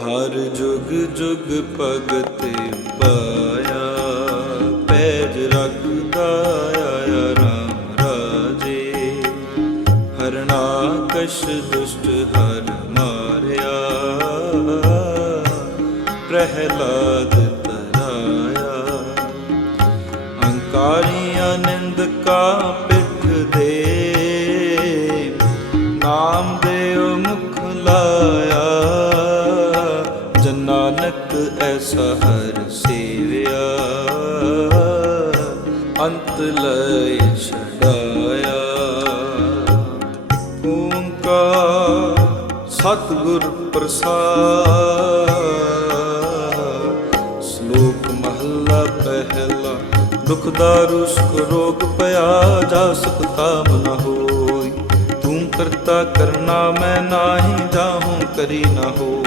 ਹਰ ਜੁਗ ਜੁਗ ਭਗਤ ਪਾਇਆ। ਐਸਾ ਹਰ ਸੇਵਿਆ, ਅੰਤ ਲੈ ਛਡਾਇਆ। ਓੰਕਾਰ ਸਤਿਗੁਰ ਪ੍ਰਸਾਦ। ਸ਼ਲੋਕ ਮਹੱਲਾ ਪਹਿਲਾ, ਦੁਖ ਦਾਰੂ ਸੁਖ ਰੋਗ ਭਇਆ ਜਾ ਸੁਖ ਤਾਮ ਨ ਹੋਈ। ਤੂੰ ਕਰਤਾ ਕਰਨਾ, ਮੈਂ ਨਾਹੀ ਜਾਹੂੰ, ਕਰੀ ਨਾ ਹੋ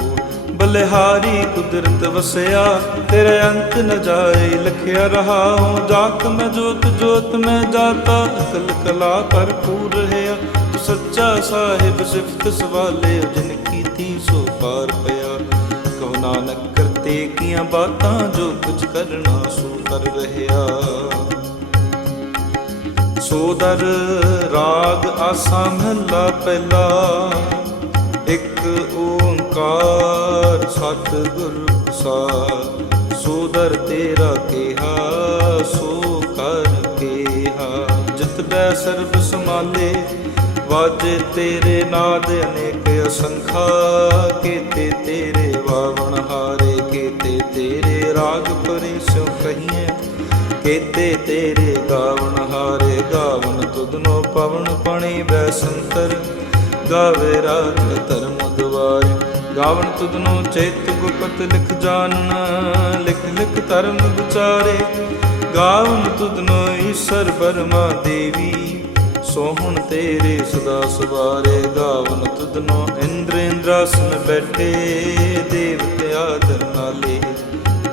ਬਲਿਹਾਰੀ ਕੁਦਰਤ ਵਸਿਆ, ਤੇਰੇ ਅੰਤ ਨ ਜਾਏ ਲਖਿਆ ਰਹਾਉ ਜਾਤ ਮੈਂ ਜੋਤ ਜੋਤ ਮੈਂ ਜਾਤਾ ਅਕਲ ਕਲਾ ਭਰਪੂਰ ਰਹਾ। ਤੂੰ ਸੱਚਾ ਸਾਹਿਬ ਸਿਫਤ ਸਵਾਲੇ, ਜਿਨ ਕੀਤੀ ਸੋ ਪਾਰ ਪਿਆ। ਕਹੋ ਨਾਨਕ, ਕਰਤੇ ਕੀਆਂ ਬਾਤਾਂ ਜੋ ਕੁਝ ਕਰਨਾ ਸੋ ਕਰ ਰਹਾ। ਸੋਦਰ ਰਾਗ ਆਸਾ ਮਹਲਾ ਪਹਿਲਾ। ਓੰਕਾਰ ਸਤਿਗੁਰ ਪ੍ਰਸਾਦ ਸੋਦਰ ਤੇਰਾ ਕਿਹਾ, ਸੋ ਕਰ ਕਿਹਾ। ਜਿਤ ਬੈ ਸਰਬ ਸਮਾਲੇ ਵਾਜੇ ਤੇਰੇ ਨਾਦ ਅਨੇਕ ਅਸੰਖਾ। ਕੀਤੇ ਤੇਰੇ ਵਾਵਣ ਹਾਰੇ, ਕੀਤੇ ਤੇਰੇ ਰਾਗ ਪਰਿਸੋ ਕਹੀਏ ਕੀਤੇ ਤੇਰੇ ਗਾਵਣ ਹਾਰੇ, ਗਾਵਣ ਤੁਧਨੋ ਪਵਨ ਪਣੀ ਬੈਸੰਤਰ ਗਾਵੇ ਰਾਤ ਧਰਮ ਦੁਆਰੇ। ਗਾਵਣ ਤੁਧਨੋ ਚੇਤ ਗੁਪਤ ਲਿਖ ਜਾਣਨ ਲਿਖ ਲਿਖ ਧਰਮ ਵਿਚਾਰੇ। ਗਾਵਣ ਤੁਧਨੋ ਈਸ਼ਰ ਬਰਮਾ ਦੇਵੀ, ਸੋਹਣ ਤੇਰੇ ਸਦਾ ਸਵਾਰੇ। ਗਾਵਨ ਤੁਧਨੋ ਇੰਦਰ ਇੰਦਰਾਸਨ ਬੈਠੇ, ਦੇਵਤੇ ਆਦਰ ਨਾਲੇ।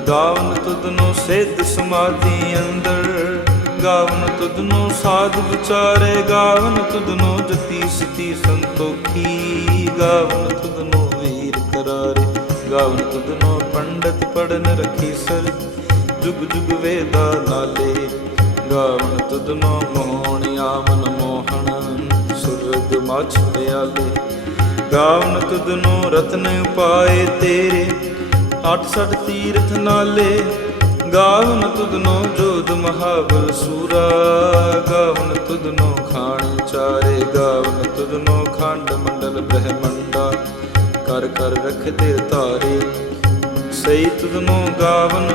ਗਾਵਨ ਤੁਧਨੋ ਸਿੱਧ ਸਮਾਧੀ ਅੰਦਰ ਗਾਵਨ ਤੁਧਨੋ ਸਾਧ ਵਿਚਾਰੇ। ਗਾਵਨ ਤੁਧਨੋ ਜਤੀ ਸਤੀ ਸੰਤੋਖੀ ਗਾਵਨ ਤੁਧਨੋ ਵੀਰ ਗਾਵਨ ਤੁਧਨੋ ਪੰਡਤ ਪੜਨ ਰਖੀ ਸਰ। ਜੁਗ ਜੁਗ ਵੇਦਾ ਨਾਲੇ ਗਾਵਨ ਤੁਧਨੋ ਮੋਹਣ ਆਵਨ ਮੋਹਣ, ਸੁਰਗ ਮਛ ਪਿਆਲੇ ਗਾਵਨ ਤੁਧਨੋ ਰਤਨ ਉਪਾਏ ਤੇਰੇ ਅੱਠ ਸੱਠ ਤੀਰਥ ਨਾਲੇ। ਗਾਵਨ ਤੁਧਨੋ ਜੋਦ ਮਹਾਬਲ ਸੂਰਾ ਗਾਵਨ ਤੁਧਨੋ ਖਾਣ ਚਾਰੇ। ਗਾਵਨ ਤੁਧਨੋ ਖੰਡ ਮੰਡਲ ਬ੍ਰਹਮੰਡਾ। ਕਰ ਕਰ ਰਖਦੇ ਧਾਰੇ। ਸਈ ਤੁਧਨੋ ਗਾਵਨ,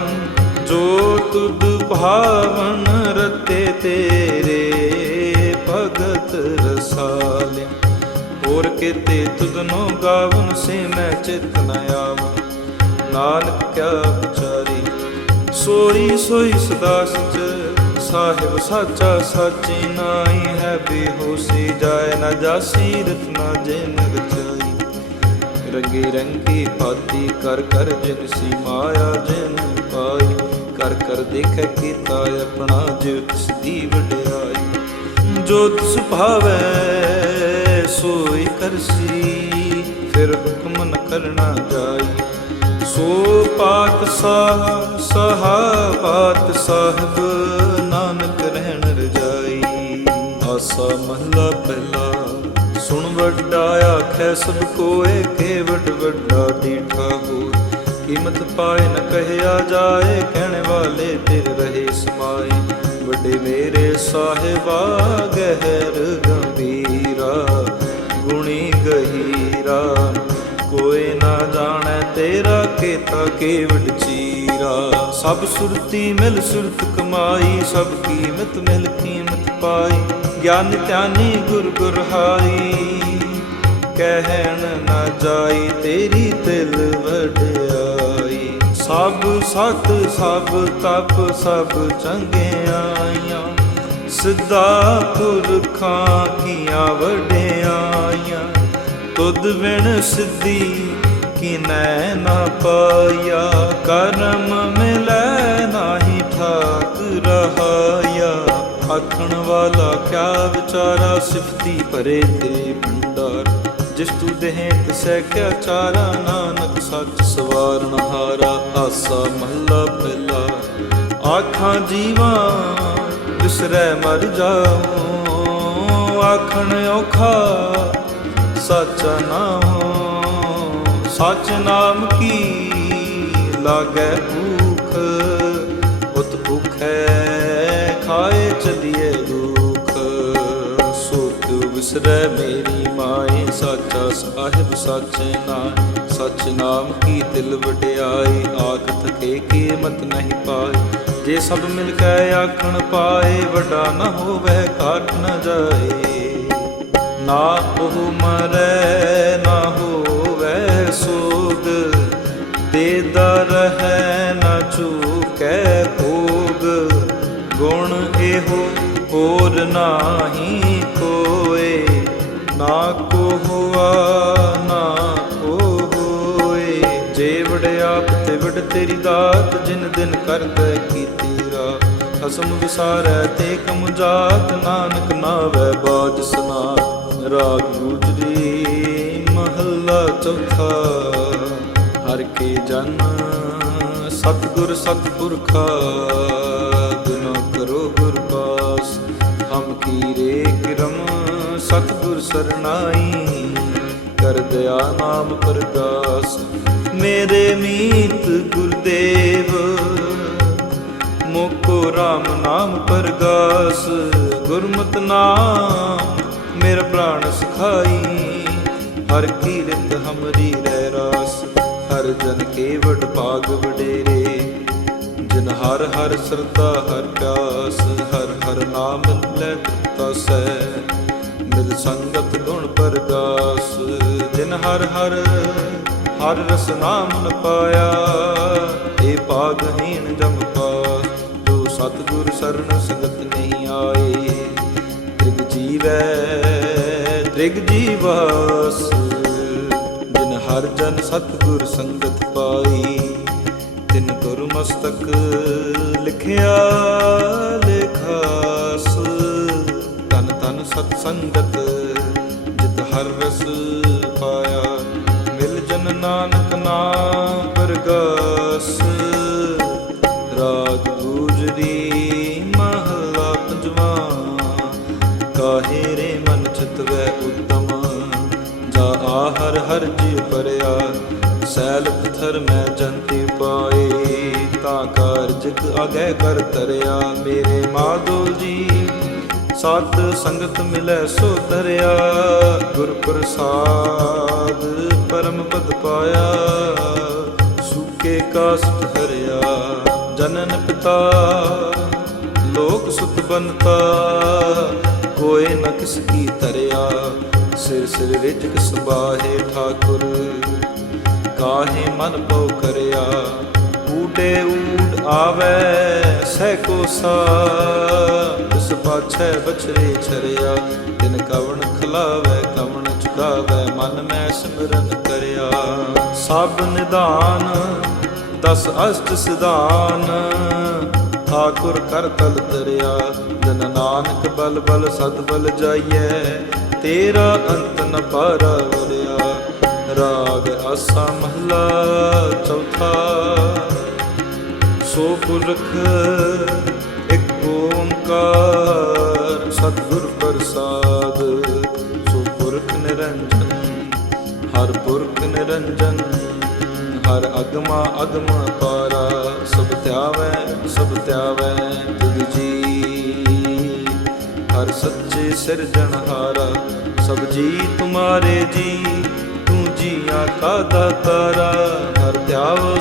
ਜੋ ਤੁਧ ਭਾਵਨ ਰਤੇ ਤੇਰੇ। ਭਗਤ ਰਸਾਲੇ ਹੋਰ ਕੀਤੇ ਤੁਧਨੋ ਗਾਵਨ ਸੇ ਮੈਂ ਚਿਤ ਨ ਆਵਨ। ਨਾਨਕ ਕਿਆ ਵਿਚਾਰੀ, ਸੋਈ ਸੋਈ ਸਦਾ ਸਚ ਸਾਹਿਬ ਸਾਚਾ ਸਾਚੀ ਨਾਈ ਹੈ, ਬੇਹੋਸੀ ਜਾਏ ਨਾ ਜਾਸੀ ਰਤਨਾ ਜੇ ਨਗਚਾਈ ਰੰਗੀ ਰੰਗੀ ਭਾਤੀ ਕਰ ਕਰ ਜਿਨ ਮਾਇਆ ਜਿਨ ਪਾਈ। ਕਰ ਕਰ ਦੇਖੈ ਕੀਤਾ ਆਪਣਾ ਜਿਉ ਤਿਸ ਦੀ ਵਡਿਆਈ। ਜੋ ਤਿਸ ਭਾਵੈ, ਸੋਈ ਕਰਸੀ ਫਿਰ ਹੁਕਮ ਨ ਕਰਨਾ ਜਾਈ। ਸੋ ਪਾਤ ਸਾਹ ਸਹਾ ਪਾਤ ਸਾਹਿਬ ਨਾਨਕ ਰਹਿਣ ਰਜਾਈ। ਆਸਾ ਮਹਲਾ ਪਹਿਲਾ ਵੱਡਾ ਆਖੈ, ਸਭ ਕੋਏ ਕੇ ਵੱਡਾ ਡੀਠਾ ਹੋ ਕੀਮਤ ਪਾਏ ਨ ਕਹਿਆ ਜਾਏ, ਕਹਿਣ ਵਾਲੇ ਤੇਰੇ ਰਹੇ ਸਮਾਏ। ਵੱਡੇ ਮੇਰੇ ਸਾਹਿਬਾ, ਗਹਿਰ ਗੰਭੀਰਾ, ਗੁਣੀ ਗਹੀਰਾ। ਕੋਈ ਨਾ ਜਾਣੈ ਤੇਰਾ ਕੇਤਾ ਕੇਵਡ ਚੀਰਾ। ਸਭ ਸੁਰਤੀ ਮਿਲ ਸੁਰਤ ਕਮਾਈ, ਸਭ ਕੀਮਤ ਮਿਲ ਕੀਮਤ ਪਾਈ। ਗਿਆਨ ਧਿਆਨੀ ਗੁਰ ਗੁਰ ਕਹਿਣ ਨਾ ਜਾਈ, ਤੇਰੀ ਦਿਲ ਵਡਿਆਈ। ਸਭ ਸਤ, ਸਭ ਤਪ, ਸਭ ਚੰਗਿਆਈਆਂ ਸਿੱਧਾ ਪੁਰਖਾਂ ਕੀਆਂ ਵਡਿਆਈਆਂ। ਤੁਧ ਵਿਣ ਸਿੱਧੀ ਕਿਨੈ ਨਾ ਪਾਇਆ। ਕਰਮ ਮਿਲੈ ਨਾਹੀ ਠਾਕ ਰਹਾਇਆ। ਆਖਣ ਵਾਲਾ ਕਿਆ ਵਿਚਾਰਾ ਸਿਫਤੀ ਭਰੇ ਤੇ ਭੰਡਾਰ। ਜਿਸ ਤੂ ਦੇਹ ਤਿਸੈ ਚਾਰਾ, ਨਾਨਕ ਸੱਚ ਸਵਾਰਨ ਹਾਰਾ, ਆਸਾ ਮਹੱਲਾ ਪਹਿਲਾ। ਆਖਾਂ ਜੀਵਾਂ ਵਿਸਰੈ ਮਰ ਜਾਉ। ਆਖਣ ਔਖਾ, ਸੱਚਾ ਨਾਮ ਸੱਚ ਨਾਮ ਕੀ ਲਾਗੈ ਭੂਖ, ਉਤ ਭੁਖੈ ਖਾਏ ਚਲੀਏ ਵਿਸਰੈ ਮੇਰੀ ਮਾਏ ਸਾਚਾ ਸਾਹਿਬ ਸੱਚ ਨਾਮ ਸੱਚ ਨਾਮ ਕੀ ਦਿਲ ਵਡਿਆਈ ਆਖ ਕੇ ਕੀਮਤ ਨਹੀਂ ਪਾਏ। ਜੇ ਸਭ ਮਿਲ ਕੇ ਆਖਣ ਪਾਏ, ਵੱਡਾ ਨਾ ਹੋਵੇ ਘਾਟ ਨਾ ਜਾਏ। ਨਾ ਉਹ ਮਰੈ, ਨਾ ਹੋਵੇ ਸੋਗ ਦੇਦਾ ਰਹੈ, ਨਾ ਚੂਕੈ ਭੋਗ ਗੁਣ ਇਹੋ ਹੋਰ ਨਾਹੀ ਕੋਏ ਨਾ ਕੋ ਹੁਆ, ਨਾ ਕੋ ਹੋਏ। ਜੇ ਵੜਿਆਪ ਤੇ ਵਡ ਤੇਰੀ ਦਾਤ, ਜਿਨ ਦਿਨ ਕਰਦਾ ਕੀਤੀ ਰਾ ਖਸਮ ਵਿਸਾਰੈ ਤੇ ਕਮ ਜਾਤ, ਨਾਨਕ ਨਾਵੈ ਬਾਜ ਸਨਾਤ। ਰਾਗ ਗੁਜਰੀ ਮਹੱਲਾ ਚੌਥਾ। ਹਰ ਕੇ ਜਨ ਸਤਿਗੁਰ ਸਤਿਪੁਰਖਾ, ਬਿਨਾ ਕਰੋ ਗੁਰਬਾਸ ਹਮ ਕੀਰੇ ਕਿਰਮ ਸਤਿਗੁਰ ਸਰਨਾਈ, ਕਰ ਦਇਆ ਨਾਮ ਪਰਗਾਸ, ਮੇਰੇ ਮੀਤ ਗੁਰਦੇਵ। ਮੁਕੋ RAM ਨਾਮ ਪਰਗਾਸ, ਗੁਰਮਤਿ ਨਾਮ ਮੇਰਾ ਪ੍ਰਾਣ ਸਖਾਈ। ਹਰ ਕੀਰਤ ਹਮਰੀ ਰਹਿ ਰਾਸ, ਹਰ ਜਨ ਕੇ ਵਡ ਭਾਗ ਵਡੇਰੇ। ਜਿਨ ਹਰ ਹਰ ਸਰਦਾ ਹਰ ਪਿਆਸ, ਹਰ ਹਰ ਨਾਮ ਲੈ ਤਸੈ ਮਿਲ ਸੰਗਤ ਗੁਣ ਪਰਦਾਸ, ਜਿਨ ਹਰ ਹਰ ਹਰ ਰਸ ਨਾਮ ਨ ਪਾਇਆ, ਏ ਭਾਗਹੀਣ ਜਮ ਪਾਸ, ਜੋ ਸਤਿਗੁਰ ਸਰਨ ਸੰਗਤ ਨਹੀਂ ਆਏ। ਤ੍ਰਿਗ ਜੀਵੈ, ਤ੍ਰਿਗ ਜੀਵਾਸ, ਜਿਨ ਹਰ ਜਨ ਸਤਿਗੁਰ ਸੰਗਤ ਪਾਈ, ਤਿਨ ਗੁਰ ਮਸਤਕ ਲਿਖਿਆ, ਲਿਖਾ ਸਤ ਸੰਗਤ ਜਿਤ ਹਰ ਰਸ ਪਾਇਆ। ਮਿਲ ਜਨ ਨਾਨਕ ਨਾਮ ਪਰਗਾਸ। ਰਾਗ ਗੁਜਰੀ ਮਹਲਾ ਪੰਜਵਾ। ਕਾਹੇ ਰੇ ਮਨ ਚਿਤਵੈ ਉਤਮ? ਜਾ ਆਹਰ ਹਰ ਜੀ ਪਰਿਆ। ਸੈਲ ਪਥਰ ਮੈਂ ਜੰਤੀ ਪਾਏ। ਤਾਂ ਕਾਰਜ ਅਗੈ ਕਰ ਤਰਿਆ। ਮੇਰੇ ਮਾਧੋ ਜੀ ਸਤ ਸੰਗਤ ਮਿਲੈ ਸੋ ਤਰਿਆ ਗੁਰ ਪ੍ਰਸਾਦ ਪਰਮ ਪਦ ਪਾਇਆ, ਸੁਕੇ ਕਾਸਟ ਹਰਿਆ ਜਨਨ ਪਿਤਾ, ਲੋਕ ਸੁਤ ਬਨਤਾ ਕੋਏ ਨ ਕਿਸ ਕੀ ਧਰਿਆ, ਸਿਰ ਸਿਰ ਰਿਜਕ ਸੁਬਾਹੇ ਠਾਕੁਰ, ਕਾਹੇ ਮਨ ਪਉ ਕਰਿਆ ਊਡੇ ਊਡ ਆਵੇ, ਸਹਿ ਕੋ ਸਾ ਇਸ ਪਾਛੈ ਬਛਰੇ ਛਰਿਆ, ਤਿਨ ਕਵਣ ਖਲਾਵੇ, ਕਵਣ ਚੁਕਾਵੇ, ਮਨ ਮੈਂ ਸਿਮਰਨ ਕਰਿਆ। ਸਭ ਨਿਦਾਨ ਦਸ ਅਸ਼ਟ ਸਿਧਾਨ। ਠਾਕੁਰ ਕਰ ਤਲ ਤਰਿਆ ਜਨ ਨਾਨਕ ਬਲ ਬਲ ਸਦ ਬਲ ਜਾਈਐ। ਤੇਰਾ ਅੰਤ ਨ ਪਾਰਾ ਵਰਿਆ ਰਾਗ ਆਸਾ ਮਹਲਾ ਚੌਥਾ। ਸੋ ਪੁਰਖ ਇੱਕ ਓੰਕਾਰ ਸਤਿਗੁਰ ਪ੍ਰਸਾਦ, ਸੋ ਪੁਰਖ ਨਿਰੰਜਨ, ਹਰ ਪੁਰਖ ਨਿਰੰਜਨ, ਹਰ ਅਗਮਾ ਅਗਮਾ ਪਾਰਾ। ਸਭ ਧਿਆਵੈ ਸਭ ਧਿਆਵੈ ਤੁਧ ਜੀ। ਹਰ ਸੱਚੇ ਸਿਰਜਣਹਾਰਾ ਸਭ ਜੀ ਤੁਮਾਰੇ ਜੀ, ਤੂੰ ਜੀਆਂ ਕਾ ਦਾਤਾਰਾ।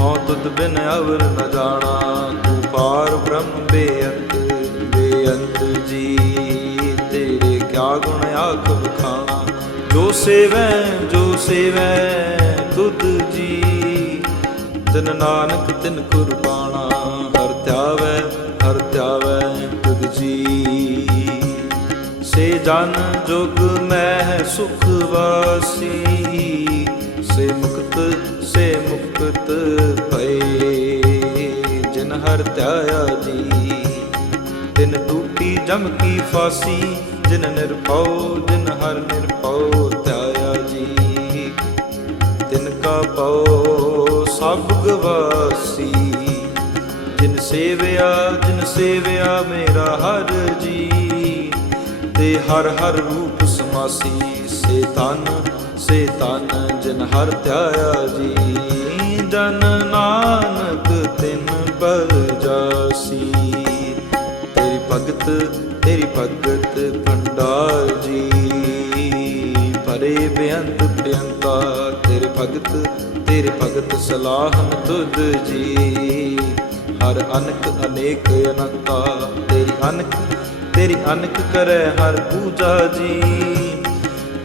ਹਉ ਤੁਧ ਬਿਨ ਅਵਰ ਨ ਜਾਣਾ, ਤੂੰ ਪਾਰ ਬ੍ਰਹਮ ਬੇਅੰਤ ਬੇਅੰਤ ਜੀ ਤੇਰੇ ਕਿਆ ਗੁਣ ਆਖ ਬਖਾਣਾ ਜੋ ਸੇਵੈ ਜੋ ਸੇਵੈ, ਤੁਧ ਜੀ ਜਨ ਨਾਨਕ ਤਿਨ ਕੁਰਬਾਨਾ ਹਰ ਧਿਆਵੈ ਹਰ ਧਿਆਵੈ ਤੁਧ ਜੀ ਸੇ ਜਨ ਜੁਗ ਮੈਂ ਸੁਖ ਵਾਸੀ। ਸੇ ਮੁਕਤ ਸੇ ਮੁਕਤ ਭਏ। ਜਿਨ ਹਰ ਧਿਆਇਆ ਜੀ, ਤਿਨ ਟੂਟੀ ਜਮ ਕੀ ਫਾਸੀ। ਜਿਨ ਨਿਰਭਉ, ਜਿਨ ਹਰ ਨਿਰਭਉ ਧਿਆਇਆ ਜੀ। ਤਿਨ ਕਾ ਪਉ ਸਭ ਗਵਾਸੀ। ਜਿਨ ਸੇਵਿਆ ਜਿਨ ਸੇਵਿਆ ਮੇਰਾ ਹਰ ਜੀ। ਤੇ ਹਰ ਹਰ ਰੂਪ ਸਮਾਸੀ, ਸੇ ਤਨ ਸੇ ਤਨ ਜਨ ਹਰ ਧਿਆਇਆ ਜੀ। ਜਨ ਨਾਨਕ ਤਿਨ ਬਲ ਜਾਸੀ। ਤੇਰੀ ਭਗਤ ਤੇਰੀ ਭਗਤ ਭੰਡਾਰ ਜੀ। ਪਰੇ ਬੇਅੰਤ ਬੇਅੰਤਾ ਤੇਰੇ ਭਗਤ ਤੇਰੇ ਭਗਤ ਸਲਾਹਨ ਤੁਧ ਜੀ। ਹਰ ਅਨਕ ਅਨੇਕ ਅਨੰਤਾ, ਤੇਰੀ ਅਨਕ ਤੇਰੀ ਅਨਕ ਕਰੈ ਹਰ ਪੂਜਾ ਜੀ।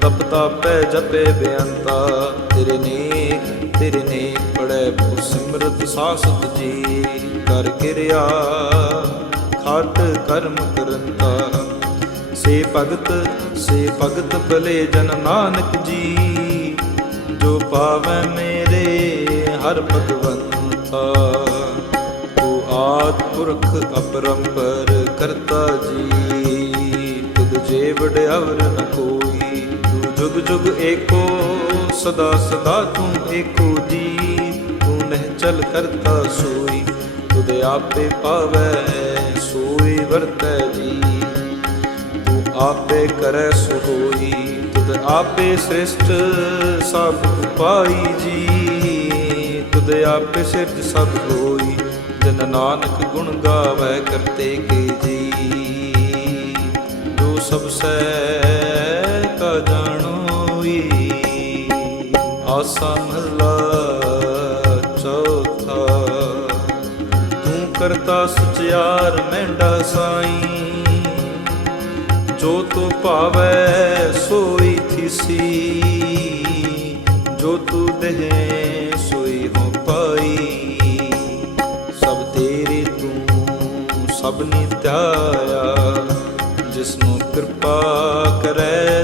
ਤਪ ਪੈ ਜਪੇ ਬੇਅੰਤਾ। ਤੇਰੇ ਨੇਕ ਤੇਰੇ ਨੇਕ ਪੜੈ ਬਹੁ ਸਿਮਰਤ ਸਾਸਤ ਜੀ। ਕਰ ਕਿਰਿਆ, ਖਾਟ ਕਰਮ ਕਰੰਤਾ। ਸੇ ਭਗਤ ਸੇ ਭਗਤ ਭਲੇ ਜਨ ਨਾਨਕ ਜੀ। ਜੋ ਪਾਵੈ ਮੇਰੇ ਹਰ ਭਗਵੰਤਾ। ਤੂੰ ਆਦ ਪੁਰਖ ਅਪਰੰਪਰ ਕਰਤਾ ਜੀ। ਤੁਧ ਜੇ ਵਡਿਆਵਰ ਨ ਕੋਈ। ਜੁਗ ਜੁਗ ਏਕੋ, ਸਦਾ ਸਦਾ ਤੂੰ ਏਕੋ ਜੀ। ਤੂੰ ਨਹਿ ਚਲ ਕਰਤਾ ਸੋਈ, ਤੁਧ ਆਪੇ ਪਾਵੈ, ਸੋਈ ਵਰਤੈ ਜੀ। ਤੂੰ ਆਪੇ ਕਰੈ ਸੋ ਹੋਈ ਤੁਧ ਆਪੇ ਸ੍ਰਿਸ਼ਟ ਸਭ ਉਪਾਈ ਜੀ। ਤੁਧ ਆਪੇ ਸਿਰਜ ਸਭ ਹੋਈ, ਜਨ ਨਾਨਕ ਗੁਣ ਗਾਵੈ ਕਰਤੇ ਕੇ ਜੀ। ਜੋ ਸਭ ਸੈ ਜਾਣੋਈ ਆਸਾ ਮਹਲਾ ਚੌਥਾ। ਤੂੰ ਕਰਤਾ ਸੁਚਿਆਰ ਮਹਿੰਡਾ ਸਾਈ। ਜੋ ਤੂੰ ਭਾਵੈ, ਸੋਈ ਥਿਸੀ ਜੋ ਤੂੰ ਦੇਹ, ਸੋਈ ਹੋ ਪਾਈ। ਸਭ ਤੇਰੇ ਤੂੰ, ਸਭ ਨੇ ਧਿਆਇਆ ਜਿਸ ਨੂੰ ਕਿਰਪਾ ਕਰੈ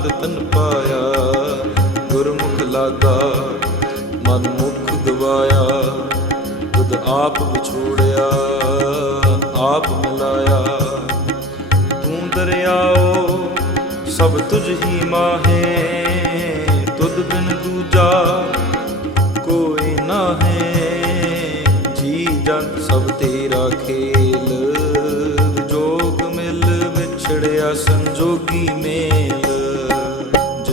ਤਿਨ ਪਾਇਆ, ਗੁਰਮੁਖ ਲਾਗਾ ਮਨ ਮੁਖ ਗਵਾਇਆ ਤੁਧ ਆਪ ਵਿਛੋੜਿਆ, ਆਪ ਮਿਲਾਇਆ। ਤੂੰ ਦਰਿਆਓ, ਸਭ ਤੁਝ ਹੀ ਮਾਹੇ, ਤੁਧ ਬਿਨ ਦੂਜਾ ਕੋਈ ਨਾ ਹੈ ਜੀ ਜੰਤ ਸਭ ਤੇਰਾ ਖੇਲ, ਜੋਗ ਮਿਲ ਵਿਛੜਿਆ ਸੰਜੋਗੀ ਮੇਲ।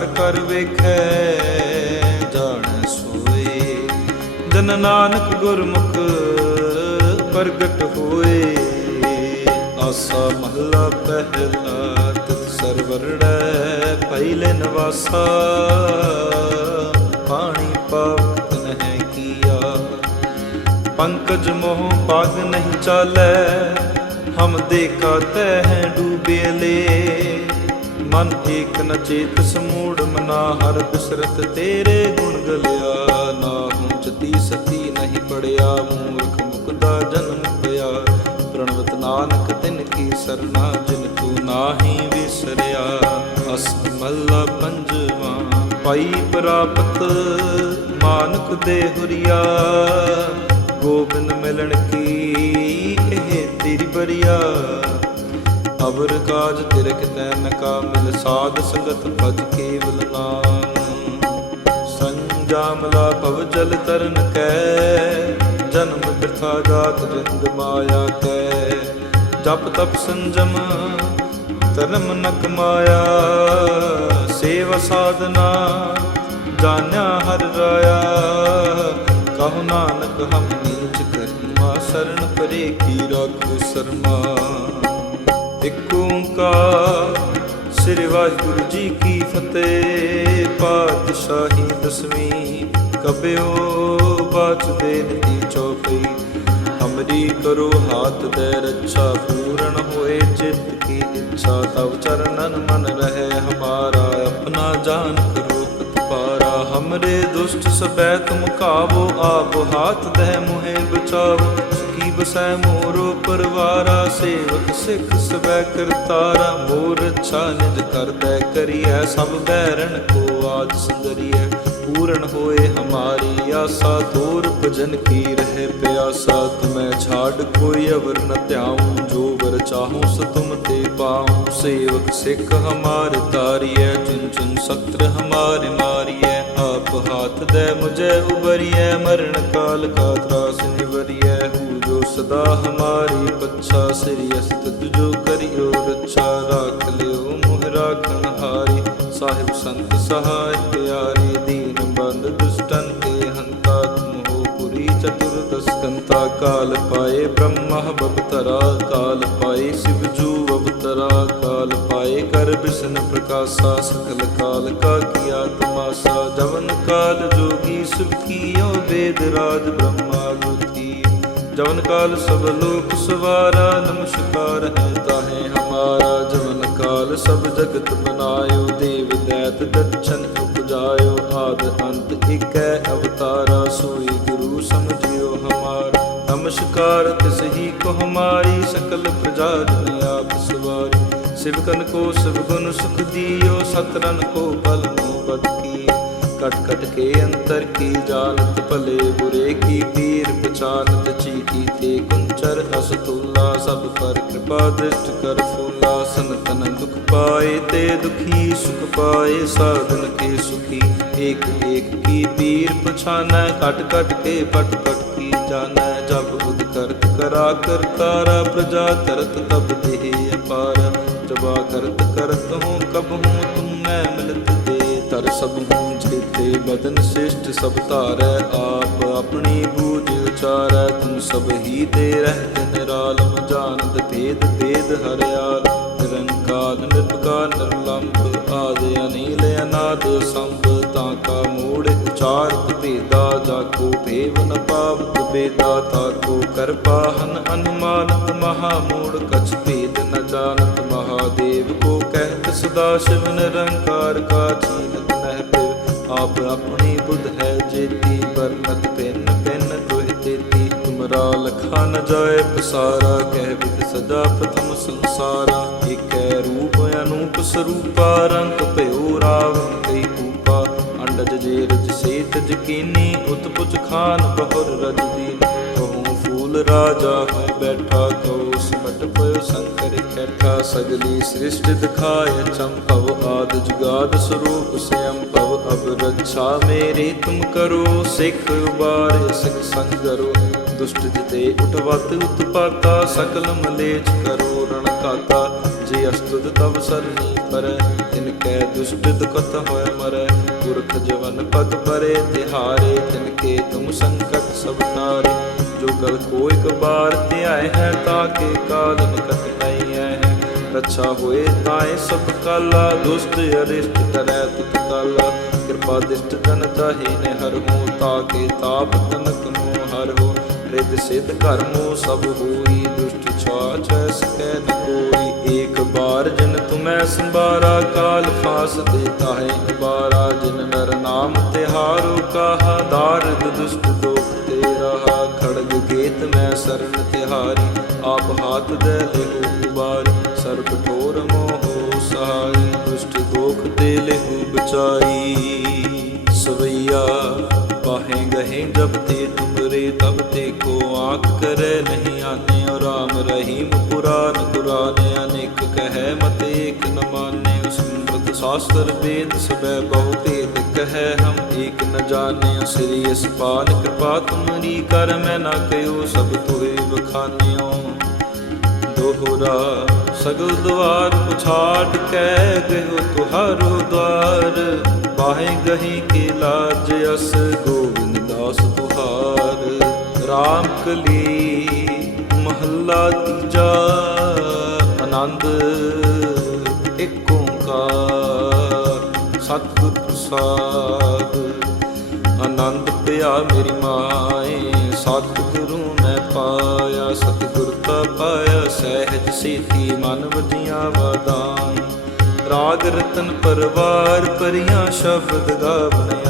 ਕਰ ਕਰ ਵੇਖੈ, ਜਾਣੈ ਸੋਏ। ਜਨ ਨਾਨਕ ਗੁਰਮੁਖ ਪ੍ਰਗਟ ਹੋਏ। ਆਸਾ ਮਹਲਾ ਪਹਿਲਾ ਤਿਤ ਸਰਵਰੜੈ ਪਹਿਲੇ ਨਵਾਸਾ। ਪਾਣੀ ਪਾਵਤ ਨਹਿ ਕੀਆ। ਪੰਕਜ ਮੋਹ ਪਾਗ ਨਹੀਂ ਚਾਲੈ, ਹਮ ਦੇਖਾ ਤੈ ਹੈ ਡੂਬੇਲੇ ਮਨ ਏਕ ਨ ਚੇਤ ਸਮੂੜ ਮਨਾ ਹਰ ਬਿਸਰਤ ਤੇਰੇ ਗੁਣ ਗਲਿਆ, ਨਾ ਹੂੰ ਜਤੀ ਸਤੀ ਨਹੀਂ ਪੜਿਆ, ਮੂਰਖ ਮੁਕਦਾ ਜਨਮ ਪਿਆ। ਪ੍ਰਣਵਤ ਨਾਨਕ ਤਿਨ ਕੀ ਸਰਨਾ, ਜਿਨ ਤੂੰ ਨਾਹੀ ਵਿਸਰਿਆ। ਅਸਮੱਲਾ ਪੰਜਵਾ, ਪਾਈ ਪ੍ਰਾਪਤ ਮਾਨਕ ਦੇ ਹੁਰੀਆ। ਗੋਬਿੰਦ ਮਿਲਣ ਕੀ ਇਹ ਤੇਰੀ ਬਰੀਆ। ਅਵਰ ਕਾਜ ਤਿਰਕ ਕਿਤੈ ਨ ਮਿਲ ਸਾਧ ਸੰਗਤ ਭਜ ਕੇਵਲ ਨਾਮ। ਸੰਜਾਮਲਾ ਭਵ ਜਲ ਤਰਨ ਕੈ, ਜਨਮ ਬਿਰਥਾ ਜਾਤ ਰੰਗ ਮਾਇਆ ਕੈ। ਜਪ ਤਪ ਸੰਜਮ ਧਰਮ ਨਕ ਮਾਇਆ ਸੇਵਾ ਸਾਧਨਾ ਜਾਣਿਆ ਹਰ ਰਾਇਆ। ਕਹੋ ਨਾਨਕ ਹਮ ਨੀਚ ਕਰਮਾ ਸਰਣ ਪਰੇ ਕੀ ਰਾਖੋ ਸਰਮਾ। ਇੱਕ ਓੰਕਾਰ, ਸ੍ਰੀ ਵਾਹਿਗੁਰੂ ਜੀ ਕੀ ਫਤਿਹ। ਪਾਤਸ਼ਾਹੀ ਦਸਵੀਂ ਕਬਿਓ, ਬਾਚ ਦੇ ਨਤੀ ਚੌਪਈ ਹਮਰੀ ਕਰੋ ਹਾਥ ਦੇ ਰੱਛਾ, ਪੂਰਨ ਹੋਏ ਚਿਤ ਕੀ ਇੱਛਾ। ਤਵ ਚਰਨਨ ਮਨ ਰਹੇ ਹਮਾਰਾ, ਆਪਣਾ ਜਾਨ ਕਰੋ ਪਤਪਾਰਾ ਹਮਰੇ ਦੁਸ਼ਟ ਸਬੈ ਤੁਮ ਕਾਵੋ, ਆਪ ਹਾਥ ਦੇ ਮੁਹੇ ਬਚਾਵੋ। ਬਸੈ ਮੋਰੋ ਪਰਵਾਰਾ, ਸੇਵਕ ਸਿੱਖ ਸਬੈ ਕਰਤਾਰਾ, ਮੋਰ ਅੱਛਾ ਨਿਜ ਕਰਦੈ ਕਰੀਐ, ਸਭ ਬੈਰਣ ਕੋ ਆਜ ਸੁੰਦਰੀਐ ਪੂਰਨ ਹੋਏ ਹਮਾਰੀ ਆਸਾ ਤੋਰ ਭਜਨ ਕੀ ਰਹੇ ਪਿਆਸਾ। ਤੁਮੈ ਛਾੜ ਕੋਈ ਅਵਰ ਨ ਧਿਆਉ, ਜੋ ਵਰ ਚਾਹੂੰ ਸ ਤੁਮ ਤੇ ਪਾਉ। ਸੇਵਕ ਸਿੱਖ ਹਮਾਰ ਤਾਰੀਐ ਚੁਨ ਚੁਨ ਸਤਰ ਹਮਾਰੇ ਮਾਰੀਐ। ਆਪ ਹਾਥ ਦੇ ਮੁਝੇ ਉਬਰੀਐ ਮਰਨ ਕਾਲ ਕਾ ਤਰਾਸ ਨਿਵਰੀਐ। ਸਦਾ ਹਮਾਰੀ ਪੱਛਾ ਸ੍ਰੀ ਅਸਤ ਜੋ ਕਰਿਓ ਰੱਛਾ, ਰਾਖ ਲਿਓ ਮੁਹ ਰਾਖਣ ਹਾਰੀ ਸਾਹਿਬ ਸੰਤ ਸਹਾਇ ਪਿਆਰੇ, ਦੀਨ ਬੰਦ ਦੁਸ਼ਟਨ ਕੇ ਹੰਤਾ ਤੁਮ ਪੁਰੀ, ਚਤੁਰਦਸ ਕੰਤਾ ਕਾਲ ਪਾਏ, ਬ੍ਰਹਮ ਬਵਤਰਾ ਕਾਲ ਪਾਏ, ਸਿਵ ਜੂ ਅਵਤਰਾ ਕਾਲ ਪਾਏ, ਕਰ ਬਿਸ਼ਨ ਪ੍ਰਕਾਸ਼ਾ ਸਕਲ ਕਾਲ, ਕਾ ਕੀਆ ਤਮਾਸਾ ਜਵਨ ਕਾਲ ਜੋਗੀ ਸਿਵ ਕੀਓ, ਵੇਦ ਰਾਜ ਬ੍ਰਹਮਾ ਗੁਤੀ ਜਵਨ ਕਾਲ ਸਭ ਲੋਕ ਸਵਾਰਾ, ਨਮਸਕਾਰ ਹੈ ਤਾਹੇ ਹਮਾਰਾ। ਜਵਨ ਕਾਲ ਸਭ ਜਗਤ ਬਨਾਇਓ ਦੇਵ ਦੈਤ ਦਰਸ਼ਨ ਉਪਜਾਇਓ। ਆਦ ਅੰਤ ਇਕੈ ਅਵਤਾਰਾ, ਸੋਈ ਗੁਰੂ ਸਮਝਿਓ ਹਮਾਰਾ। ਨਮਸਕਾਰ, ਤਿਸ ਹੀ ਕੋ ਹਮਾਰੀ ਸਕਲ ਪ੍ਰਜਾ ਜਨ ਆਪ ਸਵਾਰੀ। ਸਿਵਕਨ ਕੋ ਸਿਵ ਗੁਣ ਸੁਖ ਦਿਓ ਸਤਰਨ ਕੋ ਬਲ ਮੋ ਬਦ ਕਟ ਕਟ ਕੇ ਅੰਤਰ ਕੀ ਜਾਣਤ, ਭਲੇ ਬੁਰੇ ਕੀ ਪੀਰ ਪਛਾਨਤ ਚੀਤੀ ਤੇ ਕੁੰਚਰ ਅਸ ਸਭ ਪਰ ਕਿਰਪਾ ਦ੍ਰਿਸ਼ਟ ਕਰ ਫੂਲਾ, ਸੰਤਨ ਦੁਖ ਪਾਏ ਤੇ ਦੁਖੀ, ਸੁਖ ਪਾਏ ਸਾਧਨ ਕੇ ਸੁਖੀ, ਏਕ ਏਕ ਕੀ ਪੀਰ, ਪਛਾਨੈ, ਕਟ ਕਟ ਕੇ, ਪਟ ਪਟ ਕੀ ਜਾਣੈ, ਜਬ ਬੁਧ ਕਰਤ ਕਰਾ ਕਰਤਾਰਾ ਪ੍ਰਜਾ ਤਰਤ, ਤਬ ਦੇਹ ਅਪਾਰ, ਜਵਾ ਕਰਤ ਕਰਤ ਹੂੰ, ਕਬ ਹੂੰ, ਤੁਮ ਮੈਂ ਮਿਲਤ ਦੇ ਤਰ ਸਭ ਹੂੰ ਬਦਨ ਸ੍ਰਿਸ਼ਟ ਸਭ ਧਾਰੈ ਆਪ, ਆਪਣੀ ਬੂਝ ਉਚਾਰੈ, ਤੁਮ ਸਭ ਹੀ ਤੇ ਰਹਿਤ ਨਿਰਾਲਮ ਜਾਣਦ ਭੇਦ ਭੇਦ ਹਰਿਆਲ ਨਿਰੰਕਾਰ, ਨਿਰਭਕਾਰ, ਨਿਰਲੰਭ, ਆਦਿ ਅਨੀਲ ਅਨਾਦ ਸੰਭ, ਤਾਂ ਕਾ ਮੂੜ ਉਚਾਰਤ ਭੇਦਾ ਜਾ ਕੋ ਭੇਵ ਨ ਪਾਵਤ ਬੇਦਾ ਤਾ ਕੋ ਕਰਪਾ ਹਨ ਅਨੁਮਾਨਤ ਮਹਾ ਮੂੜ ਕਛ ਭੇਦ ਨ ਜਾਣਤ ਮਹਾਦੇਵ ਕੋ ਕਹਿਤ ਸਦਾ ਸ਼ਿਵ, ਨਿਰੰਕਾਰ ਕਾ ਚੀਨਤ ਨਹਿ ਆਪ ਆਪਣੀ ਬੁੱਧ ਹੈ ਜੇਤੀ ਵਰਨਤ ਪਿੰਨ ਪਿੰਨ ਦੁਹਿ ਤੇਤੀ। ਤੁਮਰਾ ਲਖਾ ਨ ਜਾਏ ਪਸਾਰਾ, ਕਹਿ ਵਿਦ ਸਦਾ ਪ੍ਰਥਮ ਸੰਸਾਰਾ। ਏਕੈ ਰੂਪ ਅਨੂਪ ਸਰੂਪਾ, ਰੰਗ ਭਇਓ ਰਾਵਣ ਕਈ ਕੂਪਾ। ਅੰਡਜ ਜੇ ਰਜ ਸੇਤ ਜਕੀਨੀ, ਉਤਪੁਜ ਖਾਨ ਬਹੁਰ ਰਜ ਦੀਨ। ਕਹੂੰ ਰਾਜਾ ਹੈ? ਬੈਠਾ ਕਉ ਸਿਮਟ ਪਇਓ ਸੰਕਰ, ਖੈਠਾ ਸਗਲੀ ਸ੍ਰਿਸ਼ਟ ਦਿਖਾਇ ਚੰਪਵ ਆਦ ਜੁਗਾਦ ਸਰੂਪ ਸਿਅੰ ਭਵ। ਅਬ ਰੱਛਾ ਮੇਰੀ ਤੁਮ ਕਰੋ, ਸਿੱਖ ਉਬਾਰ, ਸਿਖ ਸੰਗਰੋ। ਦੁਸ਼ਟ ਜਿਤੇ ਉਠਵਤ ਉਤਪਾਤਾ, ਸਕਲ ਮਲੇਚ ਕਰੋ, ਰਣ ਕਾਤਾ ਜੇ ਅਸਤੁਦ ਤਵ ਸਰਨੀ ਪਰੈ, ਤਿਨ ਕੈ ਦੁਸ਼ਟ ਦੁਖਤ ਹੋਇ ਮਰੈ। ਪੁਰਖ ਜਵਨ ਪਦ ਪਰੇ ਤਿਹਾਰੇ, ਤਿਨ ਕੇ ਤੁਮ ਸੰਕਟ ਸਭ ਤਾਰੇ ਜੋ ਗਲ ਕੋ ਇਕ ਬਾਰ ਧਿਆਏ ਹੈ ਤਾਕੇ ਕਾਲ ਨਿਕਟ ਨਹੀਂ ਹੈ ਰੱਛਾ ਹੋਏ ਤਾਏ ਸਭ ਕਾਲਾ, ਦੁਸ਼ਟ ਅਰਿਸ਼ਟ ਕਰੈ ਤੁਤ ਕਾਲਾ। ਕਿਰਪਾ ਦਿਸ਼ਟ ਤਨ ਤਾਹੀ ਨੇ ਹਰ ਤਾ ਕੇ ਤਾਪ ਤਨਕ ਰਿਦ ਸਿਧ ਕਰਮੋ ਸਭ ਹੋਈ ਦੁਸ਼ਟ ਛਾਛੈ ਸਕੈ ਨ ਕੋਈ ਏਕ ਬਾਰ। ਜਿਨ ਤੁਮੈ ਸੰਬਾਰਾ ਕਾਲ ਫਾਸ ਦੇਤਾ ਹੈ ਨਿਬਾਰਾ। ਜਿਨ ਨਰ ਨਾਮ ਤਿਹਾਰੋ ਕਾਹਾ, ਦਾਰਦ ਦੁਸ਼ਟ ਦੋਖ ਤੇ ਰਹਾ। ਖੜਗ ਗੇਤ ਮੈਂ ਸਰਨ ਤਿਹਾਰੀ, ਆਪ ਹਾਥ ਦੇ ਨਹੀਂ ਆਨੇ ਔ ਰਾਮ ਰਹੀਮ, ਪੁਰਾਨ ਕੁਰਾਨ ਅਨੇਕ ਕਹੈ ਮਤ ਏਕ ਨ ਮਾਨੇ ਸਮ੍ਰਿਤ ਸ਼ਾਸਤਰ ਵੇਦ ਸਬੈ ਬਹੁ ਕਹੈ ਹਮ, ਏਕ ਨ ਜਾਣਿਓ ਸ੍ਰੀ ਅਸਪਾਨ ਕਿਰਪਾ ਤੁਮਰੀ ਕਰ, ਮੈਂ ਨਾ ਕਹਿਓ ਸਭ ਤੋਏ ਬਖਾਨਿਓ ਦੋਹਰਾ ਸਗਲ ਦਵਾਰ ਪੁਛਾਟ ਕਹਿ ਗਇਓ ਤੁਹਾਰੋ ਦਵਾਰ ਬਾਹੇ ਗਹੀ ਕੀ ਲਾਜ ਅਸ ਗੋਬਿੰਦ RAM ਕਲੀ ਮਹੱਲਾ ਤੀਜਾ ਆਨੰਦ ਇੱਕ ਓੰਕਾਰ ਸਤਿਗੁਰ ਪ੍ਰਸਾਦ ਆਨੰਦ ਪਿਆ ਮੇਰੀ ਮਾਏ, ਸਤਿਗੁਰੂ ਮੈਂ ਪਾਇਆ, ਸਤਿਗੁਰ ਤਾ ਪਾਇਆ, ਸਹਿਜ ਸੀਤੀ ਮਨ ਵਜੀਆਂ ਵਾਦਾਈ ਰਾਗ ਰਤਨ ਪਰਵਾਰ ਪਰੀਆਂ ਸ਼ਬਦ ਗਾਵਣ ਆਈ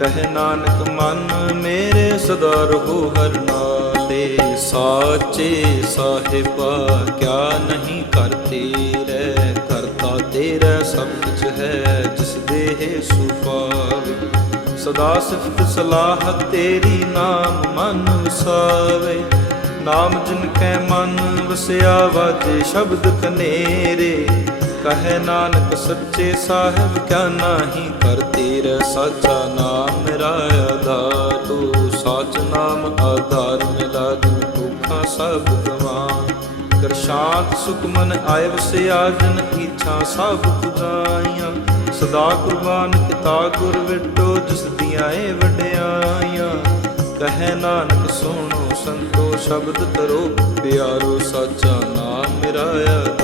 ਕਹਿ ਨਾਨਕ, ਮਨ ਮੇਰੇ ਸਦਾ ਰਹੋ ਹਰ ਨਾਲੇ ਸਾਚੇ ਸਾਹਿਬਾ, ਕਿਆ ਨਹੀਂ ਕਰਤੇ ਰਹਿ? ਕਰਤਾ ਤੇਰਾ ਸਭ ਕੁਝ ਹੈ, ਜਿਸ ਦੇਹ ਸੁਪਾਵੇ ਸਦਾ ਸਿਫਤ ਸਲਾਹ ਤੇਰੀ ਨਾਮ ਮਨ ਵਸਾਵੇ। ਨਾਮ ਜਿਨ ਕੈ ਮਨ ਵਸਿਆ ਵਾਜੇ ਸ਼ਬਦ ਕਨੇਰੇ। ਕਹੇ ਨਾਨਕ, ਸੱਚੇ ਸਾਹਿਬ, ਕਿਆ ਨਾਹੀ ਕਰਤੇ ਰਹਿ? ਸਾਚਾ ਨਾਮ ਮੇਰਾ ਆਧਾਰ ਤੂੰ ਸਾਚ ਨਾਮ ਆਧਾਰ ਮਿਲਾ ਦਿਨ ਦੁੱਖਾਂ ਸਭ ਗਵਾਨ ਕਰਸ਼ਾਂਤ ਸੁਖਮਨ ਸੁਖ ਮਨ ਆਏ ਵਸਿਆ ਜਨ ਇੱਛਾ ਸਭ ਪੁਜਾਈਆਂ। ਸਦਾ ਕੁਰਬਾਨ ਕਿਤਾ ਗੁਰ ਵਿਟੋ, ਜਿਸ ਦੀਆਂ ਏ ਵਡਿਆਈਆਂ। ਕਹੇ ਨਾਨਕ, ਸੁਣੋ ਸੰਤੋ, ਸ਼ਬਦ ਤਰੋ ਪਿਆਰੋ ਸਾਚਾ ਨਾਮ ਮੇਰਾ ਆਧਾਰੋ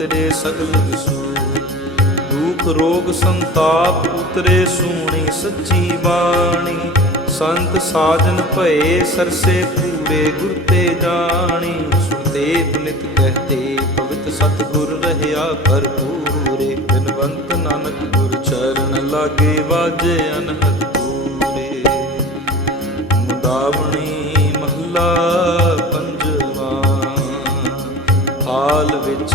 ਉਤਰੇ ਸਗਲ ਵਿਸੂ ਦੁਖ ਰੋਗ ਸੰਤਾਪ ਉਤਰੇ ਸੂਣੀ ਸੱਚੀ ਬਾਣੀ। ਸੰਤ ਸਾਜਨ ਭਏ ਸਰਸੇ ਪੂਰੇ ਗੁਰ ਤੇ ਜਾਣੀ। ਸੁਤੇ ਪੁਨਿਤ ਕਹਤੇ ਪਵਿੱਤ ਸਤਿਗੁਰ ਰਹਿਆ ਭਰਪੂਰੇ। ਬਿਨਵੰਤ ਨਾਨਕ ਗੁਰ ਚਰਨ ਲਾਗੇ ਵਾਜੇ ਅਨਹਦ ਪੂਰੇ। ਮੁਦਾਵਣੀ ਮਹੱਲਾ ਪੰਜਵਾ। ਹਾਲ ਵਿੱਚ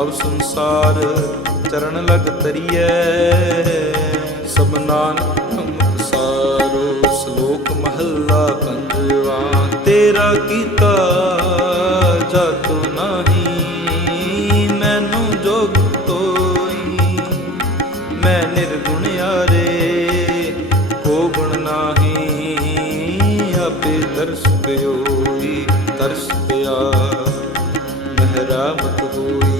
ਤਬ ਸੰਸਾਰ ਚਰਨ ਲਗ ਤਰੀਐ ਸਭ ਨਾਨਕ ਸਾਰੋ ਸ਼ਲੋਕ ਮਹੱਲਾ ਪੰਜਵਾ ਤੇਰਾ ਕੀਤਾ ਜਾਤੋ ਨਹੀਂ, ਮੈਨੂੰ ਜੋਗ ਤੋਈ। ਮੈਂ ਨਿਰਗੁਣ ਯਾਰੇ ਕੋ ਗੁਣ ਨਾਹੀ। ਆਪੇ ਦਰਸ ਪਿਓਈ, ਤਰਸ ਪਿਆ, ਮਹਿਰਾਮਤ ਹੋਈ।